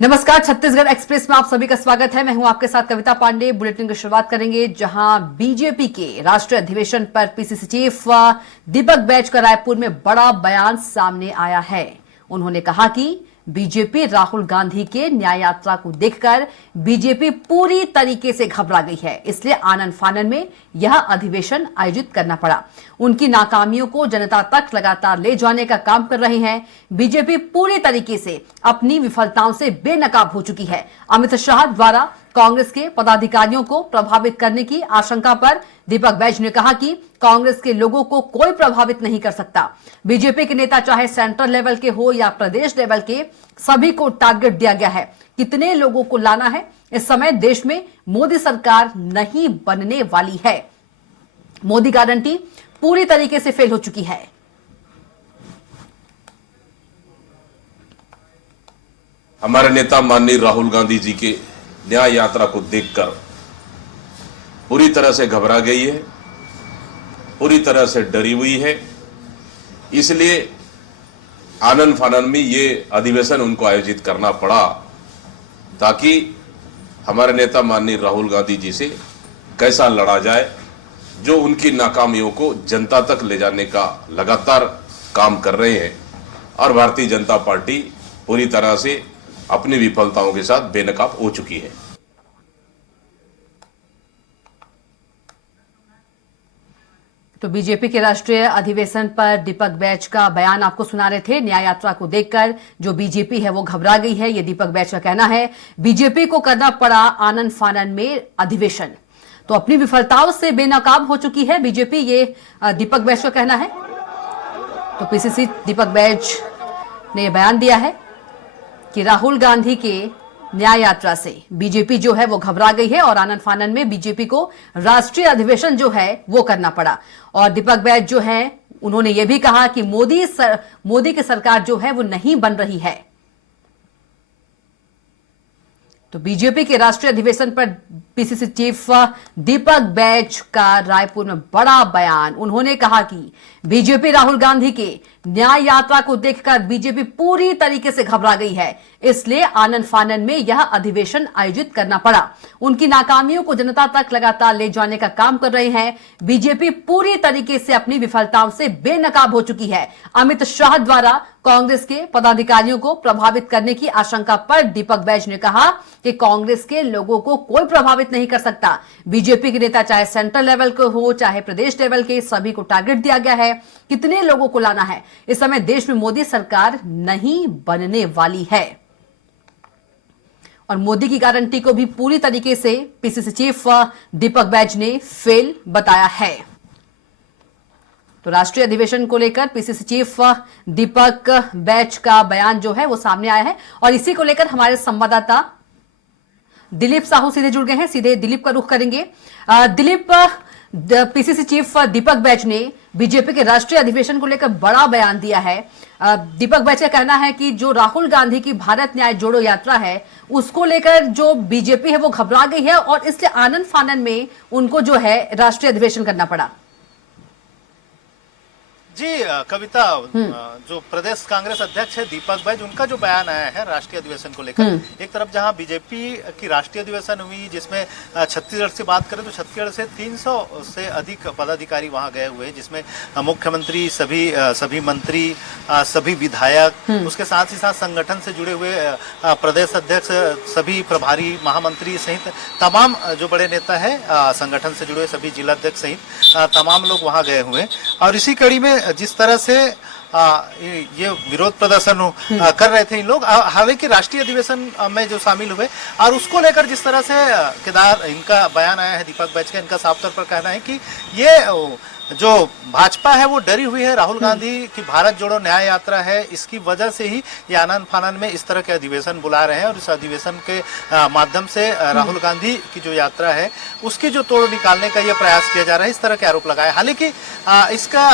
नमस्कार, छत्तीसगढ़ एक्सप्रेस में आप सभी का स्वागत है। मैं हूं आपके साथ कविता पांडे। बुलेटिन की शुरुआत करेंगे जहां बीजेपी के राष्ट्रीय अधिवेशन पर पीसीसी चीफ दीपक बैज का रायपुर में बड़ा बयान सामने आया है। उन्होंने कहा कि बीजेपी राहुल गांधी के न्याय यात्रा को देखकर बीजेपी पूरी तरीके से घबरा गई है, इसलिए आनन फानन में यह अधिवेशन आयोजित करना पड़ा। उनकी नाकामियों को जनता तक लगातार ले जाने का काम कर रहे हैं। बीजेपी पूरी तरीके से अपनी विफलताओं से बेनकाब हो चुकी है। अमित शाह द्वारा कांग्रेस के पदाधिकारियों को प्रभावित करने की आशंका पर दीपक बैज ने कहा कि कांग्रेस के लोगों को कोई प्रभावित नहीं कर सकता। बीजेपी के नेता चाहे सेंट्रल लेवल के हो या प्रदेश लेवल के, सभी को टारगेट दिया गया है। कितने लोगों को लाना है? इस समय देश में मोदी सरकार नहीं बनने वाली है। मोदी गारंटी पूरी तरीके से फेल हो चुकी है। हमारे नेता माननीय राहुल गांधी जी के न्याय यात्रा को देखकर पूरी तरह से घबरा गई है, पूरी तरह से डरी हुई है। इसलिए आनन फानन में ये अधिवेशन उनको आयोजित करना पड़ा ताकि हमारे नेता माननीय राहुल गांधी जी से कैसा लड़ा जाए, जो उनकी नाकामियों को जनता तक ले जाने का लगातार काम कर रहे हैं। और भारतीय जनता पार्टी पूरी तरह से अपनी विफलताओं के साथ बेनकाब हो चुकी है। तो बीजेपी के राष्ट्रीय अधिवेशन पर दीपक बैज का बयान आपको सुना रहे थे। न्याय यात्रा को देखकर जो बीजेपी है वो घबरा गई है, ये दीपक बैज का कहना है। बीजेपी को करना पड़ा आनन फानन में अधिवेशन, तो अपनी विफलताओं से बेनकाब हो चुकी है बीजेपी, ये दीपक बैज का कहना है। तो पीसीसी दीपक बैज ने बयान दिया है कि राहुल गांधी के न्याय यात्रा से बीजेपी जो है वो घबरा गई है और आनन फानन में बीजेपी को राष्ट्रीय अधिवेशन जो है वो करना पड़ा। और दीपक बैज जो है उन्होंने ये भी कहा कि मोदी की सरकार जो है वो नहीं बन रही है। तो बीजेपी के राष्ट्रीय अधिवेशन पर पीसीसी चीफ दीपक बैज का रायपुर में बड़ा बयान। उन्होंने कहा कि बीजेपी राहुल गांधी के न्याय यात्रा को देखकर बीजेपी पूरी तरीके से घबरा गई है, इसलिए आनन फानन में यह अधिवेशन आयोजित करना पड़ा। उनकी नाकामियों को जनता तक लगातार ले जाने का काम कर रहे हैं। बीजेपी पूरी तरीके से अपनी विफलताओं से बेनकाब हो चुकी है। अमित शाह द्वारा कांग्रेस के पदाधिकारियों को प्रभावित करने की आशंका पर दीपक बैज ने कहा कि कांग्रेस के लोगों को कोई प्रभावित नहीं कर सकता। बीजेपी के नेता चाहे सेंट्रल लेवल के हो चाहे प्रदेश लेवल के, सभी को टारगेट दिया गया है। कितने लोगों को लाना है? इस समय देश में मोदी सरकार नहीं बनने वाली है और मोदी की गारंटी को भी पूरी तरीके से पीसीसी चीफ दीपक बैज ने फेल बताया है। तो राष्ट्रीय अधिवेशन को लेकर पीसीसी चीफ दीपक बैज का बयान जो है वो सामने आया है और इसी को लेकर हमारे संवाददाता दिलीप साहू सीधे जुड़ गए हैं। सीधे दिलीप का रुख करेंगे। दिलीप, पीसीसी चीफ दीपक बैज ने बीजेपी के राष्ट्रीय अधिवेशन को लेकर बड़ा बयान दिया है। दीपक बैज का कहना है कि जो राहुल गांधी की भारत न्याय जोड़ो यात्रा है उसको लेकर जो बीजेपी है वो घबरा गई है और इसलिए आनन फानन में उनको जो है राष्ट्रीय अधिवेशन करना पड़ा। जी कविता, जो प्रदेश कांग्रेस अध्यक्ष है दीपक बैज, उनका जो बयान आया है राष्ट्रीय अधिवेशन को लेकर, एक तरफ जहां बीजेपी की राष्ट्रीय अधिवेशन हुई जिसमें छत्तीसगढ़ से बात करें तो छत्तीसगढ़ से 300 से अधिक पदाधिकारी वहां गए हुए हैं, जिसमें मुख्यमंत्री, सभी मंत्री, सभी विधायक, उसके साथ ही साथ संगठन से जुड़े हुए प्रदेश अध्यक्ष, सभी प्रभारी महामंत्री सहित तमाम जो बड़े नेता है संगठन से जुड़े सभी जिलाध्यक्ष सहित तमाम लोग वहां गए हुए हैं। और इसी कड़ी में जिस तरह से ये विरोध प्रदर्शन कर रहे थे इन लोग, हालांकि राष्ट्रीय अधिवेशन में जो शामिल हुए और उसको लेकर जिस तरह से इनका बयान आया है दीपक बैज का, इनका साफ तौर पर कहना है कि ये जो भाजपा है वो डरी हुई है। राहुल गांधी की भारत जोड़ो न्याय यात्रा है, इसकी वजह से ही ये आनन फानन में इस तरह के अधिवेशन बुला रहे हैं और इस अधिवेशन के माध्यम से राहुल गांधी की जो यात्रा है उसकी जो तोड़ निकालने का ये प्रयास किया जा रहा है, इस तरह के आरोप लगाए। हालांकि इसका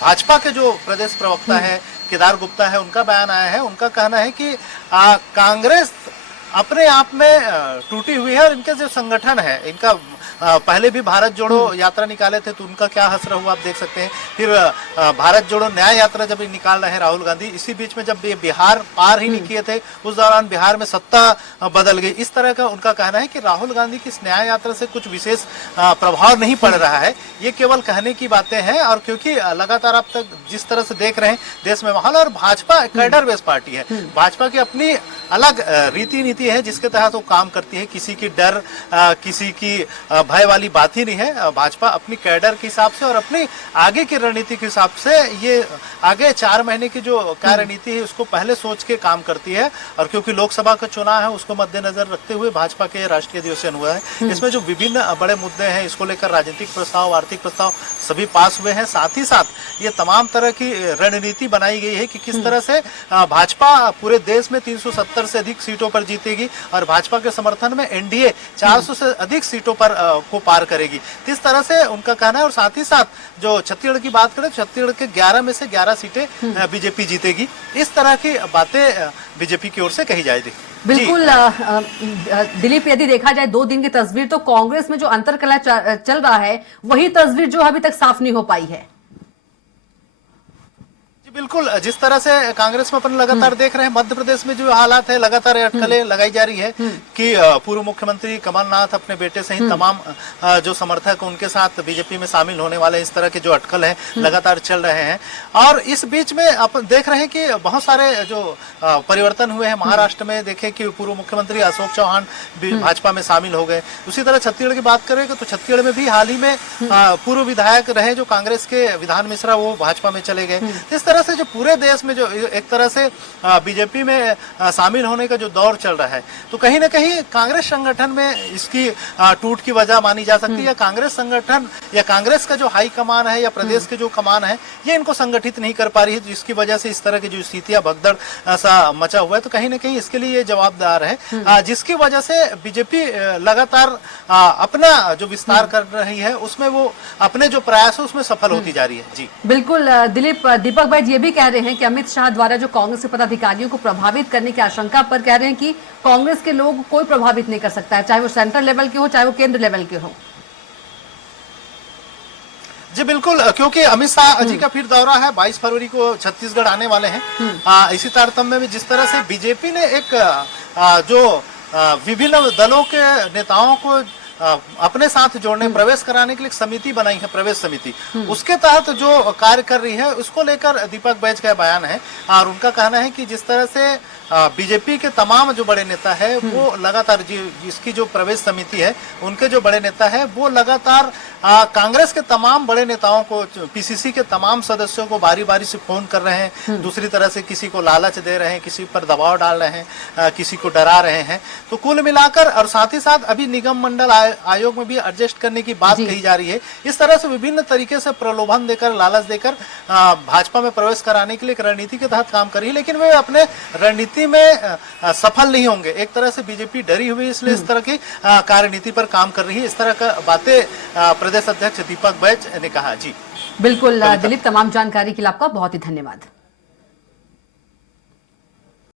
भाजपा के जो प्रदेश प्रवक्ता है केदार गुप्ता है, उनका बयान आया है। उनका कहना है कि कांग्रेस अपने आप में टूटी हुई है और इनके जो संगठन है, इनका पहले भी भारत जोड़ो यात्रा निकाले थे तो उनका क्या हसरा हुआ आप देख सकते हैं। फिर भारत जोड़ो न्याय यात्रा जब निकाल रहे हैं राहुल गांधी, इसी बीच में जब ये बिहार पार ही नहीं किए थे उस दौरान बिहार में सत्ता बदल गई। इस तरह का उनका कहना है कि राहुल गांधी की इस न्याय यात्रा से कुछ विशेष प्रभाव नहीं पड़ रहा है, ये केवल कहने की बातें हैं। और क्योंकि लगातार आप तक जिस तरह से देख रहे हैं देश में माहौल, और भाजपा कैडर बेस्ड पार्टी है, भाजपा की अपनी अलग रीति नीति है जिसके तहत वो काम करती है। किसी की डर किसी की भय वाली बात ही नहीं है। भाजपा अपनी कैडर के हिसाब से और अपनी आगे की रणनीति के हिसाब से ये आगे 4 महीने की जो कार्यनीति है उसको पहले सोच के काम करती है। और क्योंकि लोकसभा का चुनाव है उसको मद्देनजर रखते हुए भाजपा के राष्ट्रीय अधिवेशन हुआ है। इसमें जो विभिन्न बड़े मुद्दे हैं इसको लेकर राजनीतिक प्रस्ताव, आर्थिक प्रस्ताव सभी पास हुए हैं। साथ ही साथ ये तमाम तरह की रणनीति बनाई गई है कि किस तरह से भाजपा पूरे देश में 370 से अधिक सीटों पर जीतेगी और भाजपा के समर्थन में एनडीए 400 से अधिक सीटों पर को पार करेगी। इस तरह से उनका कहना है। और साथ ही साथ जो छत्तीसगढ़ की बात करें, छत्तीसगढ़ के 11 में से 11 सीटें बीजेपी जीतेगी। इस तरह की बातें बीजेपी की ओर से कही जाएगी। बिल्कुल दिलीप, यदि देखा जाए 2 दिन की तस्वीर तो कांग्रेस में जो अंतर्कलह चल रहा है वही तस्वीर जो अभी तक साफ नहीं हो पाई है। बिल्कुल, जिस तरह से कांग्रेस में अपन लगातार देख रहे हैं, मध्य प्रदेश में जो हालात है लगातार अटकलें लगाई जा रही है कि पूर्व मुख्यमंत्री कमलनाथ अपने बेटे सहित तमाम जो समर्थक उनके साथ बीजेपी में शामिल होने वाले, इस तरह के जो अटकल है लगातार चल रहे हैं। और इस बीच में अपन देख रहे हैं कि बहुत सारे जो परिवर्तन हुए हैं। महाराष्ट्र में देखें कि पूर्व मुख्यमंत्री अशोक चौहान भाजपा में शामिल हो गए। उसी तरह छत्तीसगढ़ की बात करें तो छत्तीसगढ़ में भी हाल ही में पूर्व विधायक रहे जो कांग्रेस के विधान मिश्रा, वो भाजपा में चले गए। इस तरह से जो पूरे देश में जो एक तरह से बीजेपी में शामिल होने का जो दौर चल रहा है, तो कहीं ना कहीं कांग्रेस संगठन में इसकी टूट की वजह मानी जा सकती है। या कांग्रेस संगठन या कांग्रेस का जो हाई कमान है या प्रदेश के जो कमान है ये इनको संगठित नहीं कर पा रही है, जिसकी वजह से इस तरह की जो स्थितियां भगदड़ सा मचा हुआ है। तो कहीं ना कहीं इसके लिए ये जवाबदार है, जिसकी वजह से बीजेपी लगातार अपना जो विस्तार कर रही है उसमें वो अपने जो प्रयास है उसमें सफल होती जा रही है। जी बिल्कुल दिलीप, दीपक भाई ये भी कह रहे हैं कि अमित शाह द्वारा जो कांग्रेस के पदाधिकारियों को प्रभावित करने की आशंका पर कह रहे हैं कि कांग्रेस के लोग कोई प्रभावित नहीं कर सकता है, चाहे वो सेंट्रल लेवल के हो चाहे वो केंद्र लेवल के हो। जी बिल्कुल, क्योंकि अमित शाह जी का फिर दौरा है, 22 फरवरी को छत्तीसगढ़ आने वाले हैं। इसी तारतम्य में जिस तरह से बीजेपी ने एक जो विभिन्न दलों के नेताओं को अपने साथ जोड़ने, प्रवेश कराने के लिए एक समिति बनाई है, प्रवेश समिति, उसके तहत जो कार्य कर रही है उसको लेकर दीपक बैज का बयान है। और उनका कहना है कि जिस तरह से बीजेपी के तमाम जो बड़े नेता है वो लगातार जिसकी जो प्रवेश समिति है उनके जो बड़े नेता है वो लगातार कांग्रेस के तमाम बड़े नेताओं को, पीसीसी के तमाम सदस्यों को बारी बारी से फोन कर रहे हैं। दूसरी तरह से किसी को लालच दे रहे हैं, किसी पर दबाव डाल रहे हैं, किसी को डरा रहे हैं। तो कुल मिलाकर, और साथ ही साथ अभी निगम मंडल आयोग में भी एडजस्ट करने की बात कही जा रही है। इस तरह से विभिन्न तरीके से प्रलोभन देकर, लालच देकर भाजपा में प्रवेश कराने के लिए एक रणनीति के तहत काम कर रही है, लेकिन वे अपने रणनीति में सफल नहीं होंगे। एक तरह से बीजेपी डरी हुई है, इसलिए इस तरह की कार्यनीति पर काम कर रही है। इस तरह का बातें प्रदेश अध्यक्ष दीपक बैज ने कहा। जी बिल्कुल दिलीप, तमाम जानकारी के लिए आपका बहुत ही धन्यवाद।